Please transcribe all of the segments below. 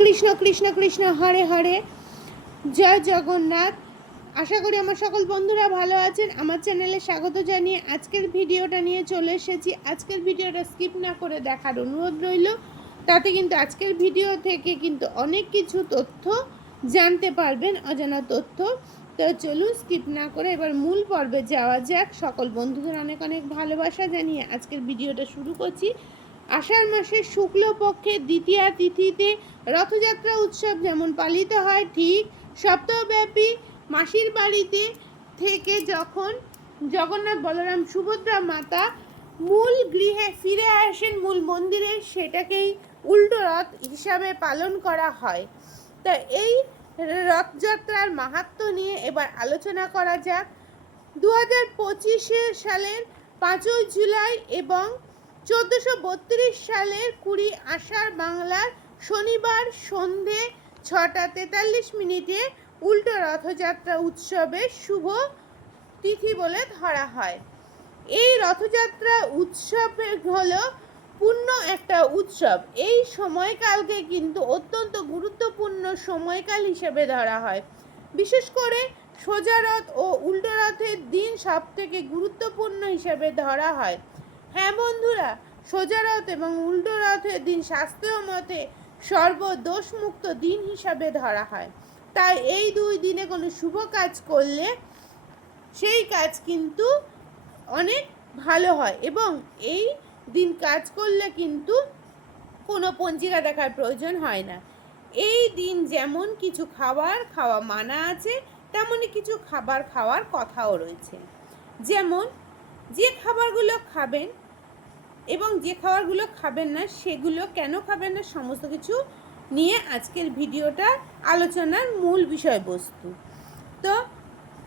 কৃষ্ণ কৃষ্ণ কৃষ্ণ হরে হরে। জয় জগন্নাথ। আশা করি আমার সকল বন্ধুরা ভালো আছেন। আমার চ্যানেলে স্বাগত জানিয়ে আজকের ভিডিওটা নিয়ে চলে এসেছি। আজকের ভিডিওটা স্কিপ না করে দেখার অনুরোধ রইল। তাতে কিন্তু আজকের ভিডিও থেকে কিন্তু অনেক কিছু তথ্য জানতে পারবেন, অজানা তথ্য। তো চলুন স্কিপ না করে এবার মূল পর্বে যাওয়া যাক। সকল বন্ধুদের অনেক অনেক ভালোবাসা জানিয়ে আজকের ভিডিওটা শুরু করছি। আষাঢ় মাসের শুক্লপক্ষের দ্বিতীয়া তিথিতে রথযাত্রা উৎসব যেমন পালিত হয়, ঠিক সপ্তাহব্যাপী মাসির বাড়িতে থেকে যখন জগন্নাথ বলরাম সুভদ্রা মাতা মূল গৃহে ফিরে আসেন মূল মন্দিরে, সেটাকেই উল্টো রথ হিসাবে পালন করা হয়। তা এই রথযাত্রার মাহাত্ম নিয়ে এবার আলোচনা করা যাক। দু হাজার সালের পাঁচই জুলাই এবং চোদ্দোশো বত্রিশ সালের কুড়ি আষাঢ় বাংলার শনিবার সন্ধে ছটা তেতাল্লিশ মিনিটে উল্টো রথযাত্রা উৎসবের শুভ তিথি বলে ধরা হয়। এই রথযাত্রা উৎসব হলো পূর্ণ একটা উৎসব। এই সময়কালকে কিন্তু অত্যন্ত গুরুত্বপূর্ণ সময়কাল হিসেবে ধরা হয়। বিশেষ করে সোজা রথ ও উল্টো রথের দিন সব থেকে গুরুত্বপূর্ণ হিসেবে ধরা হয়। হ্যাঁ বন্ধুরা, সোজা রথ এবং উল্টো রথের দিন শাস্ত্রীয় মতে সর্বদোষমুক্ত দিন হিসাবে ধরা হয়। তাই এই দুই দিনে কোনো শুভ কাজ করলে সেই কাজ কিন্তু অনেক ভালো হয় এবং এই দিন কাজ করলে কিন্তু কোনো পঞ্জিকা দেখার প্রয়োজন হয় না। এই দিন যেমন কিছু খাবার খাওয়া মানা আছে, তেমনই কিছু খাবার খাওয়ার কথাও রয়েছে। যেমন, যে খাবারগুলো খাবেন এবং যে খাবারগুলো খাবেন না, সেগুলো কেন খাবেন না, সমস্ত কিছু নিয়ে আজকের ভিডিওটা আলোচনার মূল বিষয়বস্তু। তো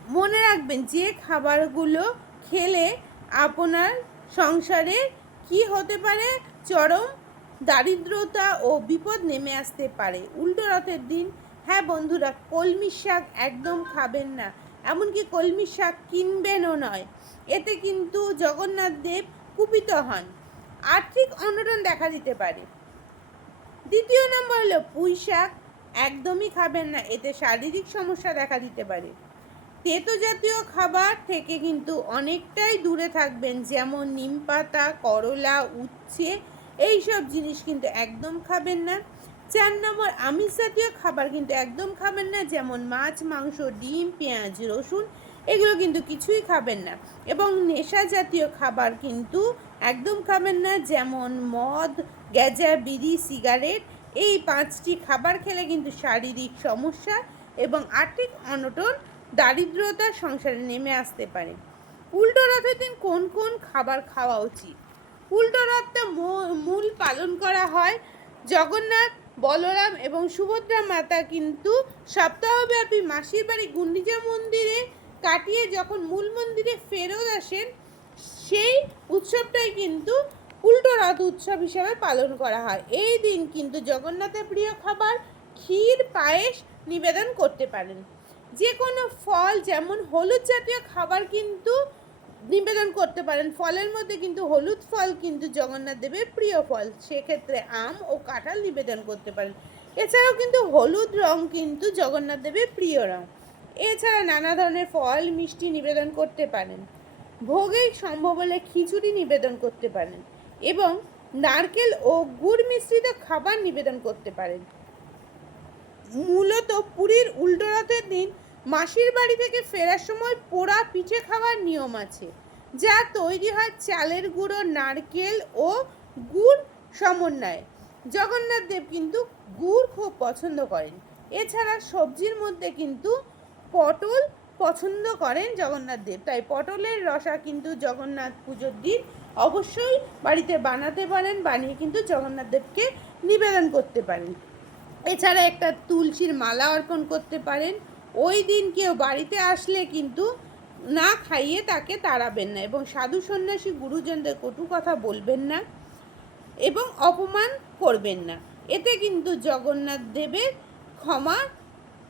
মনে রাখবেন, যে খাবারগুলো খেলে আপনার সংসারে কি হতে পারে? চরম দারিদ্রতা ও বিপদ নেমে আসতে পারে। উল্টো রথের দিন হ্যাঁ বন্ধুরা, কলমি শাক একদম খাবেন না। এমনকি কলমি শাক কিনবেনও নয়। এতে কিন্তু জগন্নাথ দেব কুপিত হন। আর্থিক অনটন দেখা দিতে পারে। দ্বিতীয় নম্বর হলো পুঁই শাক একদমই খাবেন না, এতে শারীরিক সমস্যা দেখা দিতে পারে। তেতো জাতীয় খাবার থেকে কিন্তু অনেকটাই দূরে থাকবেন, যেমন নিম পাতা, করলা, উচ্ছে এই সব জিনিস কিন্তু একদম খাবেন না। চার নম্বর, আমিষ জাতীয় খাবার কিন্তু একদম খাবেন না, যেমন মাছ, মাংস, ডিম, পেঁয়াজ, রসুন এগুলো কিন্তু কিছুই খাবেন না। এবং নেশা জাতীয় খাবার কিন্তু একদম খাবেন না, যেমন মদ গ্যাজা বিড়ি, সিগারেট, এই পাঁচটি খাবার খেলে কিন্তু শারীরিক সমস্যা এবং আর্থিক অনটন দারিদ্রতার সংসারে নেমে আসতে পারে। উল্টো রথের দিন কোন কোন খাবার খাওয়া উচিত? উল্টো রথটা মূল পালন করা হয় জগন্নাথ, বলরাম এবং সুভদ্রা মাতা কিন্তু সপ্তাহব্যাপী মাসির বাড়ি গুন্ডিজা মন্দিরে কাটিয়ে যখন মূল মন্দিরে ফেরত আসেন, সেই উৎসবটাই কিন্তু উল্টো রথ উৎসব হিসাবে পালন করা হয়। এই দিন কিন্তু জগন্নাথের প্রিয় খাবার ক্ষীর, পায়েস নিবেদন করতে পারেন। যে কোনো ফল, যেমন হলুদ জাতীয় খাবার কিন্তু নিবেদন করতে পারেন। ফলের মধ্যে কিন্তু হলুদ ফল কিন্তু জগন্নাথ দেবের প্রিয় ফল। সেক্ষেত্রে আম ও কাঁঠাল নিবেদন করতে পারেন। এছাড়াও কিন্তু হলুদ রং কিন্তু জগন্নাথ দেবের প্রিয় রং। এছাড়া নানা ধরনের ফল, মিষ্টি নিবেদন করতে পারেন। ভোগে সম্ভব হলে খিচুড়ি নিবেদন করতে পারেন এবং নারকেল ও গুড় মিশ্রিত খাবার নিবেদন করতে পারেন। মূলত পুরীর উল্টো রথের দিন মাসির বাড়ি থেকে ফেরার সময় পোড়া পিঠে খাওয়ার নিয়ম আছে, যা তৈরি হয় চালের গুঁড়ো, নারকেল ও গুড় সমন্বয়ে। জগন্নাথ দেব কিন্তু গুড় খুব পছন্দ করেন। এছাড়া সবজির মধ্যে কিন্তু পটল পছন্দ করেন জগন্নাথ দেব। তাই পটলের রসা কিন্তু জগন্নাথ পুজোর দিন অবশ্যই বাড়িতে বানাতে পারেন, বানিয়ে কিন্তু জগন্নাথ দেবকে নিবেদন করতে পারেন। এছাড়া একটা তুলসীর মালা অর্পণ করতে পারেন। ওই দিন কেউ বাড়িতে আসলে কিন্তু না খাইয়ে তাকে তাড়াবেন না এবং সাধু সন্ন্যাসী গুরুজনদের কটু কথা বলবেন না এবং অপমান করবেন না। এতে কিন্তু জগন্নাথ দেবের ক্ষমা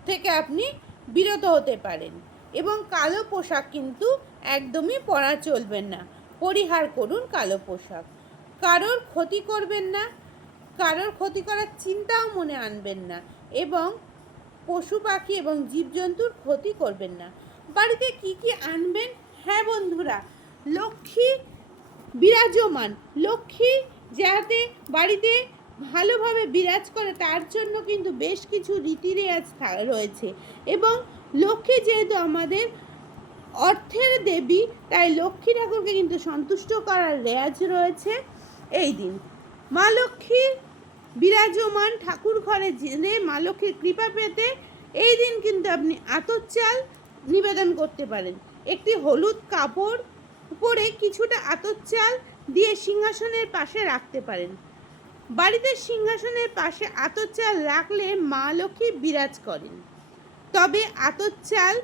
থেকে আপনি বিরত হতে পারেন এবং কালো পোশাক কিন্তু একদমই পরা চলবেন না। পরিহার করুন কালো পোশাক। কারোর ক্ষতি করবেন না, কারোর ক্ষতি করার চিন্তাও মনে আনবেন না এবং পশু পাখি এবং জীবজন্তুর ক্ষতি করবেন না। বাড়িতে কি কি আনবেন? হ্যাঁ বন্ধুরা, লক্ষ্মী বিরাজমান। লক্ষ্মী যাতে বাড়িতে ভালোভাবে বিরাজ করে, তার জন্য কিন্তু বেশ কিছু রীতি রেওয়াজ থা- রয়েছে। এবং লক্ষ্মী যেহেতু আমাদের অর্থের দেবী, তাই লক্ষ্মী ঠাকুরকে কিন্তু সন্তুষ্ট করার রেয়াজ রয়েছে। এই দিন মা লক্ষ্মীর বিরাজমান ঠাকুর ঘরে জেনে মা লক্ষ্মীর কৃপা পেতে এই দিন কিন্তু আপনি আতর চাল নিবেদন করতে পারেন। একটি হলুদ কাপড় উপরে কিছুটা আতর চাল দিয়ে সিংহাসনের পাশে রাখতে পারেন। বাড়িতে সিংহাসনের পাশে আতর চাল রাখলে মা লক্ষ্মী বিরাজ করেন। তবে আতর চাল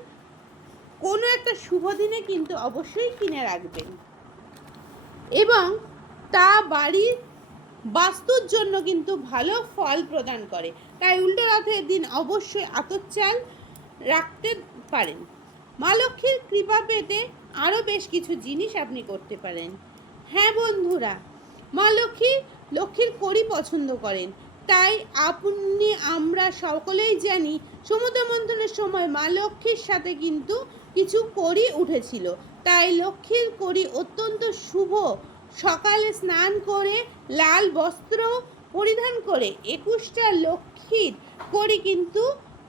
কোনো একটা শুভ দিনে কিন্তু অবশ্যই কিনে রাখবেন। এবং তা বাড়ির বাস্তুর জন্য কিন্তু ভালো ফল প্রদান করে। তাই উল্টো রথের দিন অবশ্যই আতর চাল রাখতে পারেন। মা লক্ষ্মীর কৃপা পেতে আরও বেশ কিছু জিনিস আপনি করতে পারেন। হ্যাঁ বন্ধুরা, মা লক্ষ্মী লক্ষ্মীর করি পছন্দ করেন। তাই আপনি, আমরা সকলেই জানি সমুদ্র মন্থনের সময় মা লক্ষ্মীর সাথে কিন্তু কিছু করি উঠেছিল। তাই লক্ষ্মীর করি অত্যন্ত শুভ। সকালে স্নান করে লাল বস্ত্র পরিধান করে একুশটা লক্ষ্মীর করি কিন্তু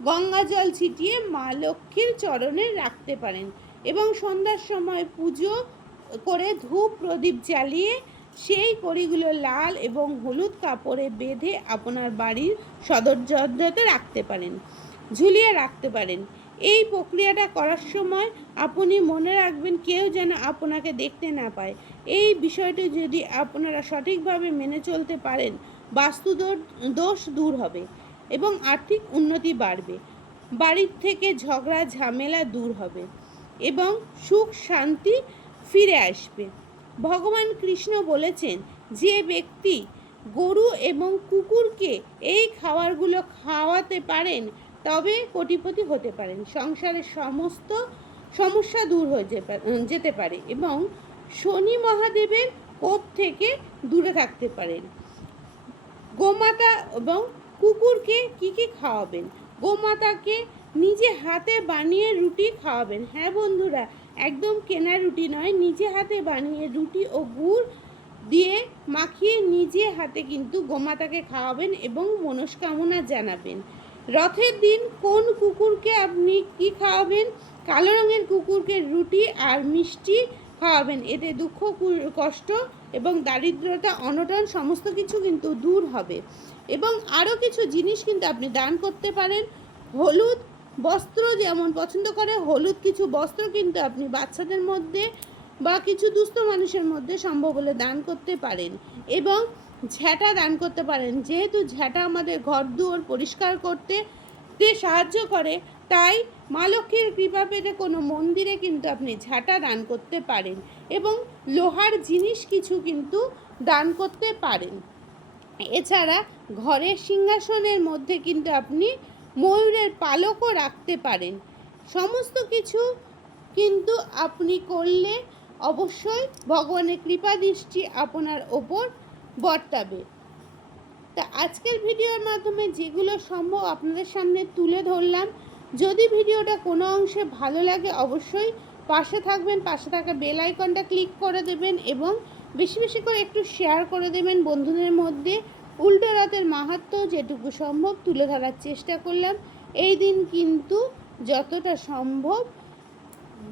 গঙ্গা জল ছিটিয়ে মা লক্ষ্মীর চরণে রাখতে পারেন। এবং সন্ধ্যার সময় পুজো করে ধূপ প্রদীপ জ্বালিয়ে সেই কড়িগুলো লাল এবং হলুদ কাপড়ে বেঁধে আপনার বাড়ির সদর রাখতে পারেন, ঝুলিয়ে রাখতে পারেন। এই প্রক্রিয়াটা করার সময় আপনি মনে রাখবেন কেউ যেন আপনাকে দেখতে না পায়। এই বিষয়টি যদি আপনারা সঠিকভাবে মেনে চলতে পারেন বাস্তু দোষ দূর হবে এবং আর্থিক উন্নতি বাড়বে। বাড়ির থেকে ঝগড়া, ঝামেলা দূর হবে এবং সুখ, শান্তি ফিরে আসবে। ভগবান কৃষ্ণ বলেছেন, যে ব্যক্তি গরু এবং কুকুরকে এই খাবারগুলো খাওয়াতে পারেন, তবে কোটিপতি হতে পারেন। সংসারের সমস্ত সমস্যা দূর হয়ে যেতে পারে এবং শনি মহাদেবের কোপ থেকে দূরে থাকতে পারেন। গোমাতা এবং কুকুরকে কি কি খাওয়াবেন? গোমাতাকে নিজে হাতে বানিয়ে রুটি খাওয়াবেন। হ্যাঁ বন্ধুরা একদম কেনা রুটি নয়, নিজে হাতে বানিয়ে রুটি ও গুড় দিয়ে মাখিয়ে নিজে হাতে কিন্তু গোমাতাকে খাওয়াবেন এবং মনস্কামনা জানাবেন। রথের দিন কোন কুকুরকে আপনি কি খাওয়াবেন? কালো রঙের কুকুরকে রুটি আর মিষ্টি খাওয়াবেন। এতে দুঃখ কষ্ট এবং দারিদ্রতা, অনটন সমস্ত কিছু কিন্তু দূর হবে। এবং আরও কিছু জিনিস কিন্তু আপনি দান করতে পারেন। হলুদ বস্ত্র যেমন পছন্দ করে, হলুদ কিছু বস্ত্র কিন্তু আপনি বাচ্চাদের মধ্যে বা কিছু দুস্থ মানুষের মধ্যে সম্ভব হলে দান করতে পারেন এবং ঝ্যাটা দান করতে পারেন। যেহেতু ঝ্যাঁটা আমাদের ঘর দুয়ার পরিষ্কার করতে তে সাহায্য করে, তাই মা লক্ষ্মীর কৃপা পেতে কোনো মন্দিরে কিন্তু আপনি ঝাঁটা দান করতে পারেন এবং লোহার জিনিস কিছু কিন্তু দান করতে পারেন। এছাড়া ঘরের সিংহাসনের মধ্যে কিন্তু আপনি ময়ূরের পালকও রাখতে পারেন। সমস্ত কিছু কিন্তু আপনি করলে অবশ্যই ভগবানের কৃপা দৃষ্টি আপনার ওপর বর্তাবে। তা আজকের ভিডিওর মাধ্যমে যেগুলো সম্ভব আপনাদের সামনে তুলে ধরলাম। যদি ভিডিওটা কোনো অংশে ভালো লাগে, অবশ্যই পাশে থাকবেন, পাশে থাকা বেল আইকনটা ক্লিক করে দেবেন এবং বেশি বেশি করে একটু শেয়ার করে দেবেন বন্ধুদের মধ্যে। উল্টো রাতের মাহাত্ম যেটুকু সম্ভব তুলে ধরার চেষ্টা করলাম। এই দিন কিন্তু যতটা সম্ভব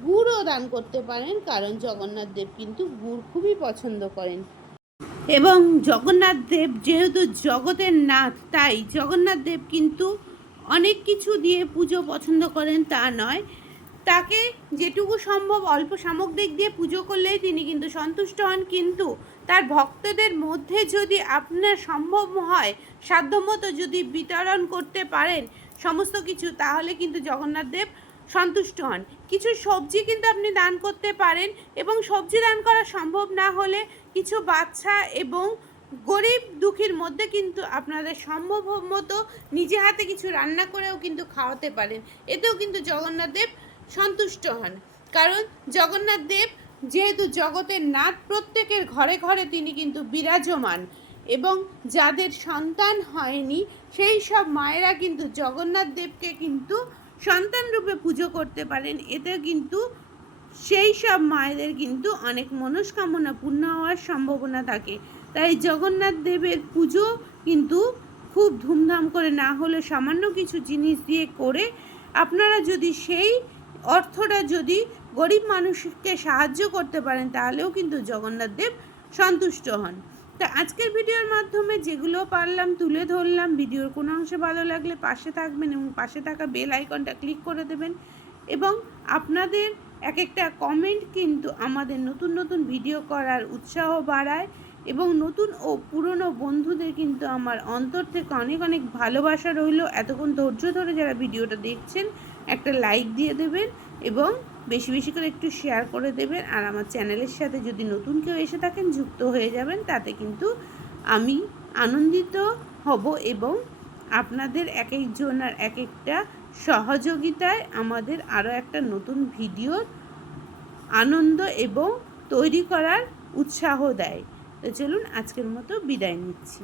গুড়ও দান করতে পারেন, কারণ জগন্নাথ দেব কিন্তু গুড় খুবই পছন্দ করেন। এবং জগন্নাথ দেব যেহেতু জগতের নাথ, তাই জগন্নাথ দেব কিন্তু অনেক কিছু দিয়ে পুজো পছন্দ করেন, তা নয়। তাকে যেটুকু সম্ভব অল্প সামগ্রিক দিয়ে পুজো করলেই তিনি কিন্তু সন্তুষ্ট হন। কিন্তু তার ভক্তদের মধ্যে যদি আপনার সম্ভব হয়, সাধ্যমতো যদি বিতরণ করতে পারেন সমস্ত কিছু, তাহলে কিন্তু জগন্নাথ দেব সন্তুষ্ট হন। কিছু সবজি কিন্তু আপনি দান করতে পারেন এবং সবজি দান করা সম্ভব না হলে কিছু বাচ্চা এবং গরিব দুঃখীর মধ্যে কিন্তু আপনাদের সম্ভব মতো নিজে হাতে কিছু রান্না করেও কিন্তু খাওয়াতে পারেন। এতেও কিন্তু জগন্নাথ দেব সন্তুষ্ট হন। কারণ জগন্নাথ দেব যেহেতু জগতের নাথ প্রত্যেকের ঘরে ঘরে তিনি কিন্তু বিরাজমান এবং যাদের সন্তান হয়নি, সেই সব মায়েরা কিন্তু জগন্নাথ দেবকে কিন্তু সন্তান রূপে পুজো করতে পারেন। এতে কিন্তু সেই সব মায়েদের কিন্তু অনেক মনস্কামনা পূর্ণ হওয়ার সম্ভাবনা থাকে। তাই জগন্নাথ দেবের পুজো কিন্তু খুব ধুমধাম করে না হলে সামান্য কিছু জিনিস দিয়ে করে আপনারা যদি সেই অর্থটা যদি গরিব মানুষকে সাহায্য করতে পারেন, তাহলেও কিন্তু জগন্নাথ দেব সন্তুষ্ট হন। তা আজকের ভিডিওর মাধ্যমে যেগুলো পারলাম তুলে ধরলাম, ভিডিওর কোনো অংশে ভালো লাগলে পাশে থাকবেন এবং পাশে থাকা বেল আইকনটা ক্লিক করে দেবেন এবং আপনাদের এক একটা কমেন্ট কিন্তু আমাদের নতুন নতুন ভিডিও করার উৎসাহ বাড়ায়। এবং নতুন ও পুরনো বন্ধুদের কিন্তু আমার অন্তর থেকে অনেক অনেক ভালোবাসা রইল। এতক্ষণ ধৈর্য ধরে যারা ভিডিওটা দেখছেন, একটা লাইক দিয়ে দেবেন এবং বেশি বেশি করে একটু শেয়ার করে দেবেন। আর আমার চ্যানেলের সাথে যদি নতুন কেউ এসে থাকেন, যুক্ত হয়ে যাবেন, তাতে কিন্তু আমি আনন্দিত হব এবং আপনাদের এক একজনের এক একটা সহযোগিতায় আমাদের আরও একটা নতুন ভিডিওর আনন্দ এবং তৈরি করার উৎসাহ দেয়। তো চলুন আজকের মতো বিদায় নিচ্ছি।